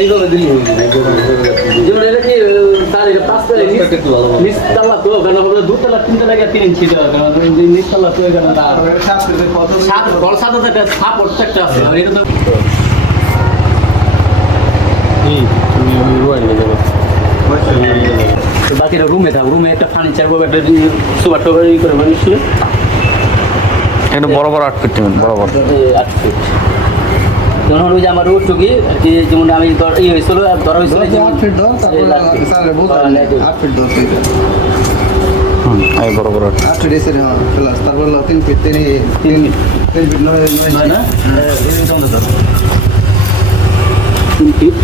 এইভাবে দিলি যেমন এটা কি তার এটা পাঁচতলা নিচতলা তো কেন হবে দুতলা তিনতলা গিয়ে 3 ইঞ্চি দেওয়া কেন নিচতলা তো এখানে তার সাত বড় সাত একটা ছাপ প্রত্যেকটা আছে আর এটা তো বাকিটা রুমে থাকবে রুমে একটা ফার্নিচার করবে একটা সুপার টুপার করে বানিয়েছিল এটা বড় বড় 8 ফিট বড় বড় 8 ফিট যখন ওই যে আমার রোড টুকি যেমন আমি ই হয়েছিল আর ধরা হয়েছিল 8 ফিট ধর তারপর স্যার বলতে 8 ফিট ধর এই বড় বড় 8 ফিট এসে প্লাস তারপর 3 ফিট 3 ফিট নয় না এই তো 3 ফিট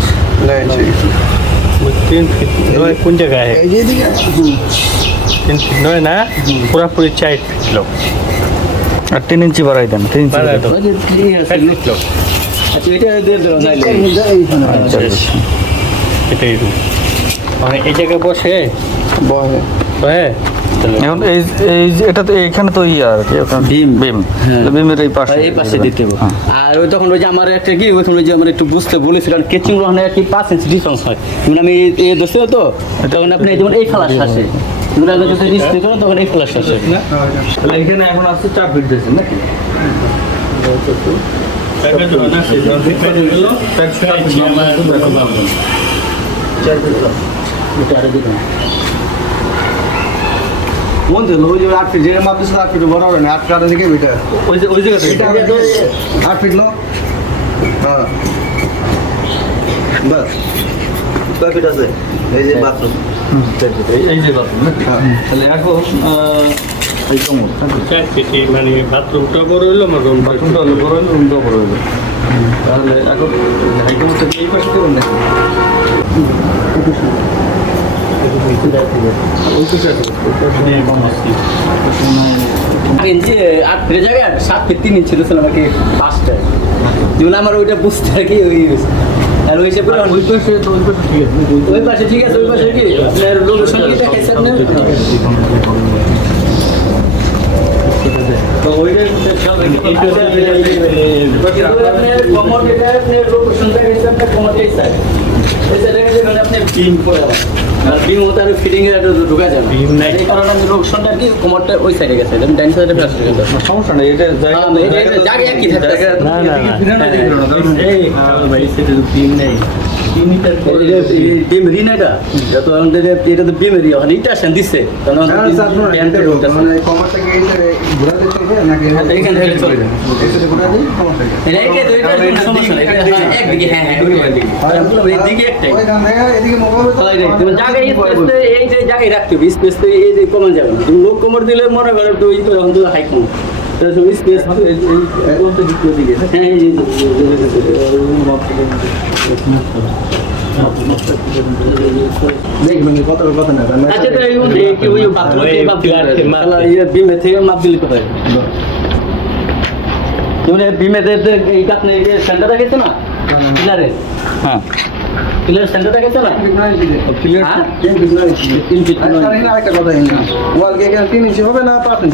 तीन फीट नौ कौन जगह है এই যে দিকে 3 फीट नौ ना पूरा पूरी 4 फीट लो আর 3 ইঞ্চি বাড়াই দেন 3 ইঞ্চি বাড়াই দাও। ওই যে 3 আছে लो আচ্ছা এটা দিয়ে দাও নাইলে আচ্ছা এটাই রুম মানে এই জায়গায় বসে বহে হ্যাঁ তাহলে এখন এই এই এটা তো এখানে তো ই আর কি বিম। বিম হ্যাঁ। বিমের এই পাশে এই পাশে দিতে হবে আর ওই তখন ওই যে আমার একটা কি ওইখানে ওই যে আমার একটু বুঝতে বলেছি কারণ কেচিং ওখানে কি 5 ইঞ্চি ডিফারেন্স হয় যেমন আমি এই দোষে তো তখন আপনি যেমন এই ফ্লাশ আসে যেমন আগে যদি রিস্ক করেন তখন এই ফ্লাশ আসে তাহলে এখানে এখন আছে 4 ফিট দিয়েছেন নাকি पैकेज जो है ना सीजन से पहले लो কোন দিন ওই যে 8 ফিট যে মাপ দিছে 8 ফিট বড় হবে না 8 কাটা দিকে বিটা ওই জায়গা থেকে এটা 8 ফিট নো হ্যাঁ বাস 6 ফিট আছে এই যে বাথরুম এই যে বাথরুম নাকি তাহলে এখন এই কমন 4 ফিট মানে বাথরুমটা বড় হলো আমার রুম বাথরুমটা হলো বড় হলো রুমটা বড় হলো তাহলে এখন হাইকমোডটা এই পাশে দেবেন নাকি ইঞ্চি 8 ফিটের জায়গায় 7 ফিট 3 ইঞ্চি ছিল আমাকে ফার্স্টে যেমন আমার ওইটা বুঝতে আর কি ওই আর ওই হিসেবে ওই পাশে তো ওই পাশে ঠিক আছে ওই পাশে ঠিক আছে ওই পাশে কি আপনার লোকেশন কি দেখাইছে আপনি তো ওইটা খেয়াল রাখি আপনার কমোড এটা আপনার লোকেশন দেখাইছে আপনার কমোড এই সাইড এই সাইডে মানে আপনি বিম করে আর বিম ওটা আর ফিটিং এর একটু ঢোকা যাবে বিম নাই। এই কারণে আমি লোকেশনটা কি কমোডটা ওই সাইডে গেছে আমি ডান সাইডে ফ্লাশ করে দিলাম সমস্যা নেই এটা জায়গা একই থাকতেছে না না এই ভাই সেটা তো বিম নেই বিম রিনাটা যত আমাদের এটা তো বিম রি আর এটা শান দিছে কারণ হ্যাঁ স্যার মানে কমারটা কি এই ঘোরা দিতে হবে নাকি এখানে থেকে চলে যাবে এই সাইডে ঘোরা দিই কমারটা এটা এই তো এটা কোনো সমস্যা নাই এটা একদিকে হ্যাঁ হ্যাঁ ওইদিকে আর আমরা এইদিকে একটাই ওই গান রে এদিকে মোবাইল ফলাই রাখতে হবে জায়গা এই যে জায়গায় রাখতে হবে স্পেস তো এই যে কমন যাবে না তুমি লোক কমর দিলে মনে করে একটু ই করে অন্তত হাই কম তাহলে তুমি স্পেস এই কোনটা দিকে দিকে হ্যাঁ এই যে দেখ মানে কত কথা না আচ্ছা তো এই কি ওই বাথরুম মালা এই বিমে থেকে মাপ দিলে তো হয় যেমন বিমে এইটা আপনি এই যে সেন্টার রেখেছে না পিলারে হ্যাঁ পিলার সেন্টার রেখেছে না ক্লিয়ার হ্যাঁ 3 ফিট নয় 3 ফিট আরেকটা কথা ওয়াল কে 3 ইঞ্চি হবে না 5 ইঞ্চি